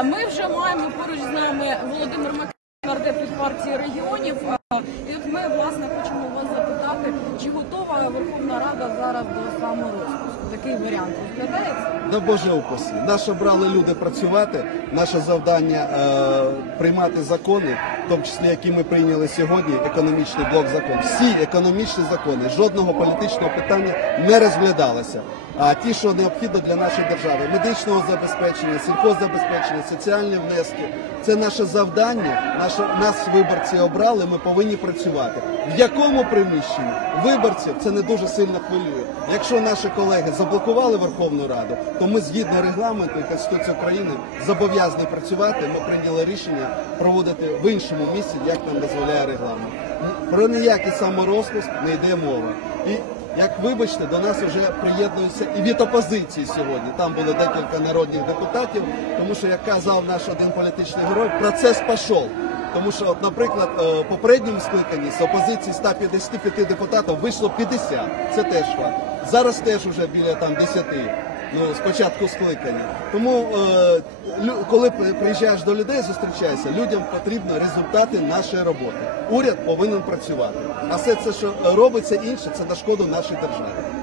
А Ми вже маємо поруч з нами Володимир Макар, від партії регіонів. І от ми власне хочемо вас запитати, чи готова Верховна Рада зараз до саморозпуску? Такий варіант розглядається? Да Боже упаси. Нас обрали люди працювати. Наше завдання е, приймати закони, в тому числі які ми прийняли сьогодні. Економічний блок закон. Всі економічні закони, жодного політичного питання не розглядалося. А ті, що необхідно для нашої держави, медичного забезпечення, сільхоззабезпечення, соціальні внески це наше завдання. Наше нас виборці обрали. Ми повинні працювати. В якому приміщенні виборців це не дуже сильно хвилює. Якщо наші колеги заблокували Верховну Раду, то ми згідно регламенту і Конституції України зобов'язані працювати. Ми прийняли рішення проводити в іншому місці, як нам дозволяє регламент. Про ніякий саморозпуск не йде мова. І як вибачте, до нас вже приєднуються і від опозиції сьогодні. Там було декілька народних депутатів, тому що як казав наш один політичний герой, процес пішов. Тому що, от, наприклад, е, в попередньому скликанні з опозиції 155 депутатів вийшло 50. Це теж факт. Зараз теж вже біля там 10. Ну, спочатку скликання. Тому, е, коли при- приїжджаєш до людей, зустрічаєшся, людям потрібні результати нашої роботи. Уряд повинен працювати. А все це, що робиться інше, це на шкоду нашій державі.